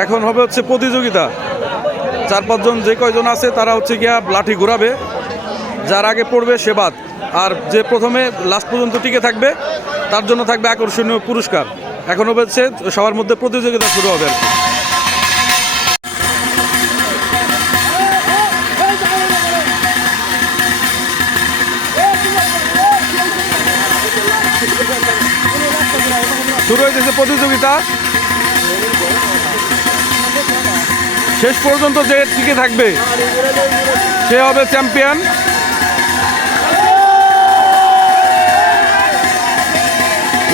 এখন হবে হচ্ছে প্রতিযোগিতা। 4-5 জন যে কয়জন আছে তারা হচ্ছে গিয়া লাঠি ঘোরাবে, যার আগে পড়বে সে বাদ। আর যে প্রথমে লাস্ট পর্যন্ত টিকে থাকবে তার জন্য থাকবে আকর্ষণীয় পুরস্কার। এখন হচ্ছে সবার মধ্যে প্রতিযোগিতা শুরু হবে। শুরু হয়েছে প্রতিযোগিতা। শেষ পর্যন্ত যে টিকে থাকবে সে হবে চ্যাম্পিয়ন।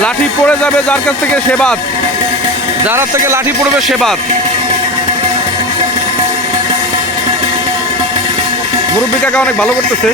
লাঠি পড়ে যাবে যার কাছ থেকে সে বাদ, যার থেকে লাঠি পড়বে সে বাদ। মুরব্বী কাকা অনেক ভালো করতেছে।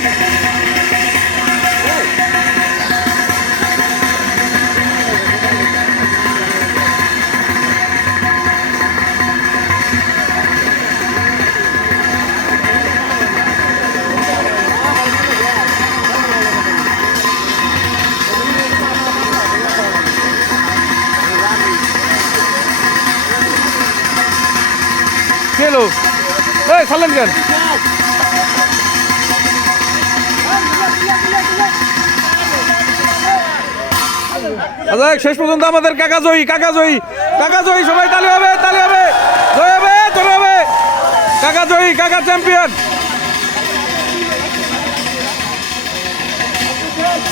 কেলো এই ছাড়লেন কেন? আচ্ছা, শেষ পর্যন্ত আমাদের কাকা জয়ী, কাকা জয়ী, কাকা জয়ী। সবাই তালি হবে, তালি হবে, জয় হবে, জয় হবে। কাকা জয়ী, কাকা চ্যাম্পিয়ন।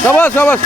সাবাস সাবাস।